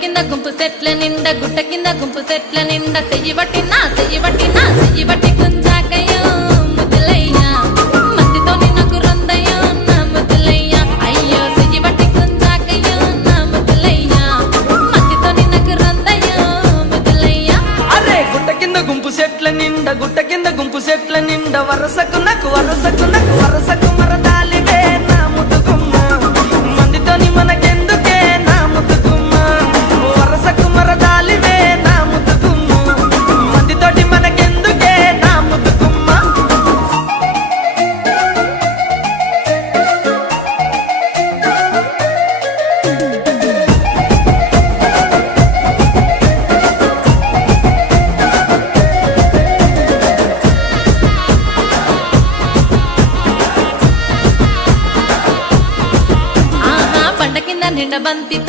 కింద గుంపు సెట్ల నిండా గుట్ట కింద గుంపు సెట్ల నిండా చెయ్యి బట్టి గుంజాకయ్యో ముద్దులయ్యా మందితో నాకు రొందయ్యో నా ముద్దులయ్యా అయ్యో చెయ్యి బట్టి గుంజాకయ్యో నా ముద్దులయ్యా మందితో నాకు రొందయ్యో ముద్దులయ్యా అరే గుట్ట కింద గుంపు సెట్ల నిండా వరసకు మరదాలివే నా ముద్దుగుమ్మ మందితోని మనకెందుకే నా ముద్దుగుమ్మ వరసకు మరదాలివే నా ముద్దుగుమ్మ మందితోటి మనకెందుకే నా ముద్దుగుమ్మ పంట కింద నిండ బంతి